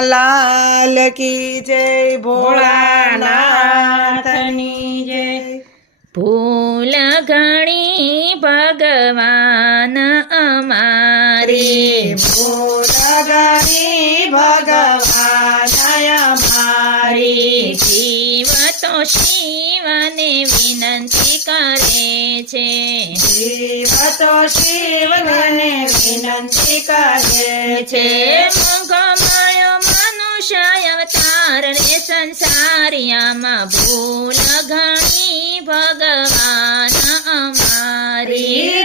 લાલ કી જય ભોળાનાથની જય. ભૂલ ઘણી ભગવાન અમારી. ભોળગણી ભગવાન તો શિવને વિનંતી કરે છે. જીવ તો શિવને વિનંતી કરે છે. છે મોંઘમાયો મનુષ્ય અવતાર રે સંસારિયામાં ભૂલ ઘણી ભગવાન અમારી.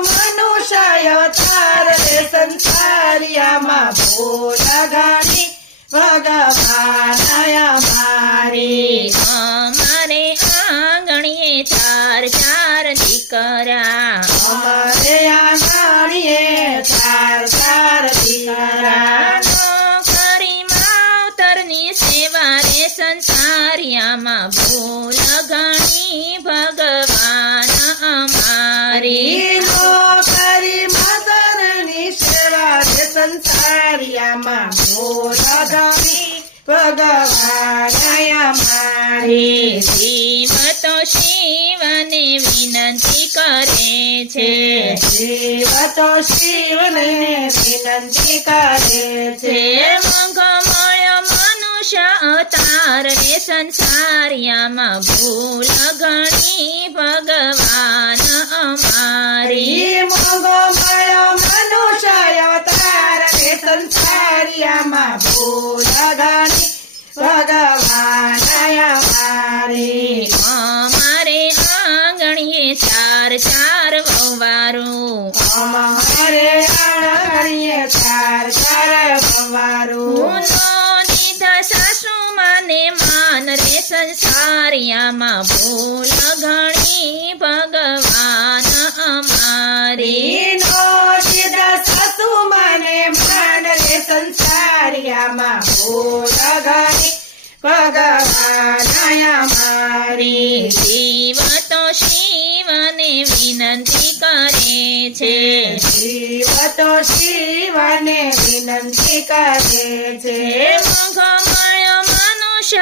મનુષ્ય અવતાર રે સંસારિયામાં ભૂલ ઘણી ભગવાન વિનંતી કરે છે શિવ તો શિવને વિનંતી કરે છે મંગમય મનુષ્ય અવતાર રે સંસારિયામાં ભૂલ ગણી ભગવાન સંસારિયામાં ભૂલ ઘણી ભગવાન અમારી. સસુ મને માન રે સંસારિયામાં ભૂલ ઘણી ભગવાન અમારી. જીવ તો શિવને વિનંતી કરે છે. જીવ તો શિવને વિનંતી કરે છે. મોઘમળ મનુષ્ય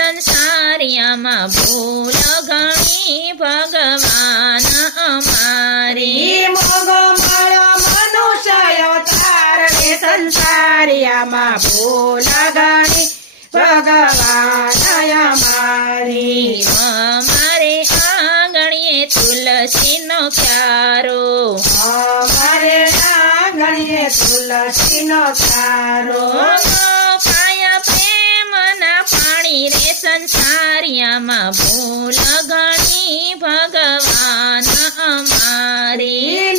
સંસારિયામાં ભૂલ ઘણી ભગવાન અમારી. મોગો મારો મનુષ્ય અવતાર રે સંસારિયામાં ભૂલ ગણી ભગવાન અમારી. અમારે આંગણીએ તુલસીનો ક્યારો. અમારે આંગણીએ તુલસીનો તારો સંસારિયામાં ભૂલ ગણી ભગવાન અમારી.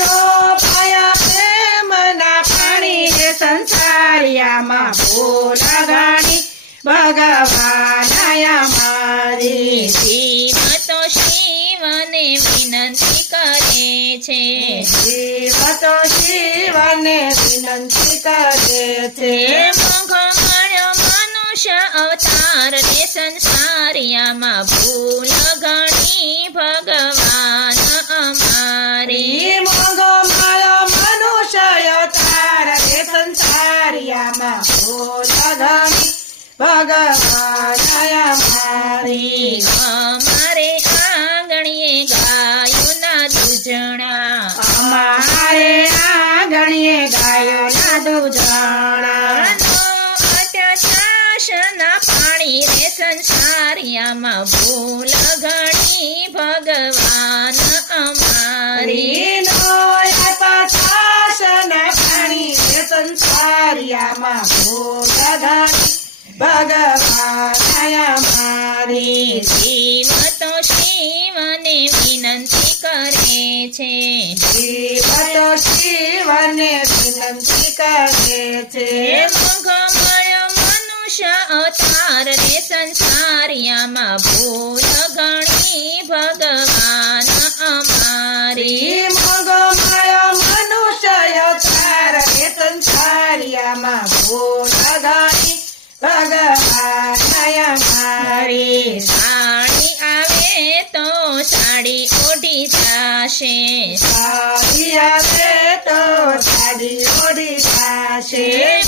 પ્રેમના પાણી સંસારિયામાં ભૂલ ગણી ભગવાન અમારી જીવ તો શિવને વિનંતી કરે છે. શિવ તો શિવને વિનંતી કરે છે. મોઘમળ મનુષ્ય અવતાર રે સંસારિયામાં ભૂલ ગણી ભગવાન અમારી. મોગો મારો મનુષ્ય તાર રે સંસારિયામાં ભૂલ ગણી ભગવાન અમારી. અમારે આંગણીએ ગાયોના દૂજણા. અમારે આંગણીએ ગાયોના દૂધણા પાણી રે સંસારિયામાં ભૂલ ઘણી ભગવાન અમારી. સંસારિયામાં ભૂલ ગણી ભગવાન અમારી જીવ તો શિવને વિનંતી કરે છે. શિવ તો શિવને વિનંતી કરે છે. હે મનુષ્ય સંસારિયામાં ભૂલ ઘણી ભગવાન અમારી મોગો મારો મનુષ્ય તાર સંસારિયામાં ભૂલ ગણી ભગવાન અમારી સાડી આવે તો સાડી ઓઢી જશે સાડી આવે તો સાડી ઓઢી છે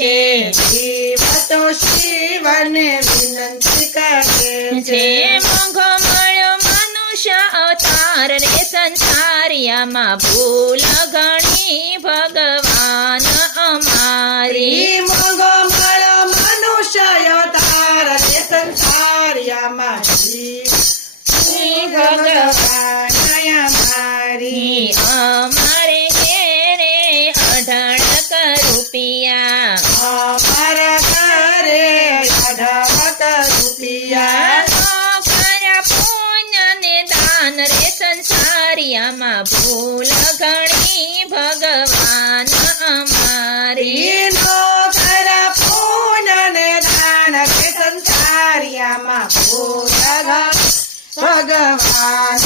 છે. તો શિવને વિનંતી કરે છે. મોંઘો મળ્યો મનુષ્ય અવતાર રે સંસારિયામાં ભૂલ ગણી ભગવાન અમારી. મોંઘો મળો મનુષ્ય અવતાર રે સંસારિયામાં ભગવાન મારી અમારે સંસારિયામાં ભૂલ ગણી ભગવાન અમારી. ભગવાન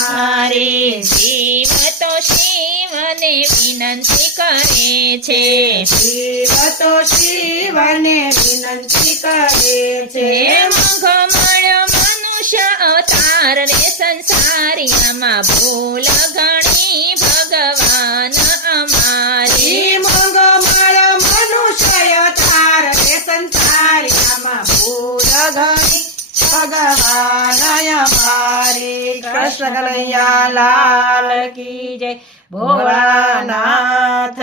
મારી શિવ તો શિવને વિનંતી કરે છે. શિવ તો શિવને વિનંતી કરે છે. અવતાર રે સંસારિયામાં ભૂલ ગણી ભગવાન અમારી મંગ માળો મનુષ્ય તાર રે સંસારિયામાં ભૂલ ઘણી ભગવાન અમારી કૃષ્ણ કનૈયા લાલ કી જય ભોળાનાથ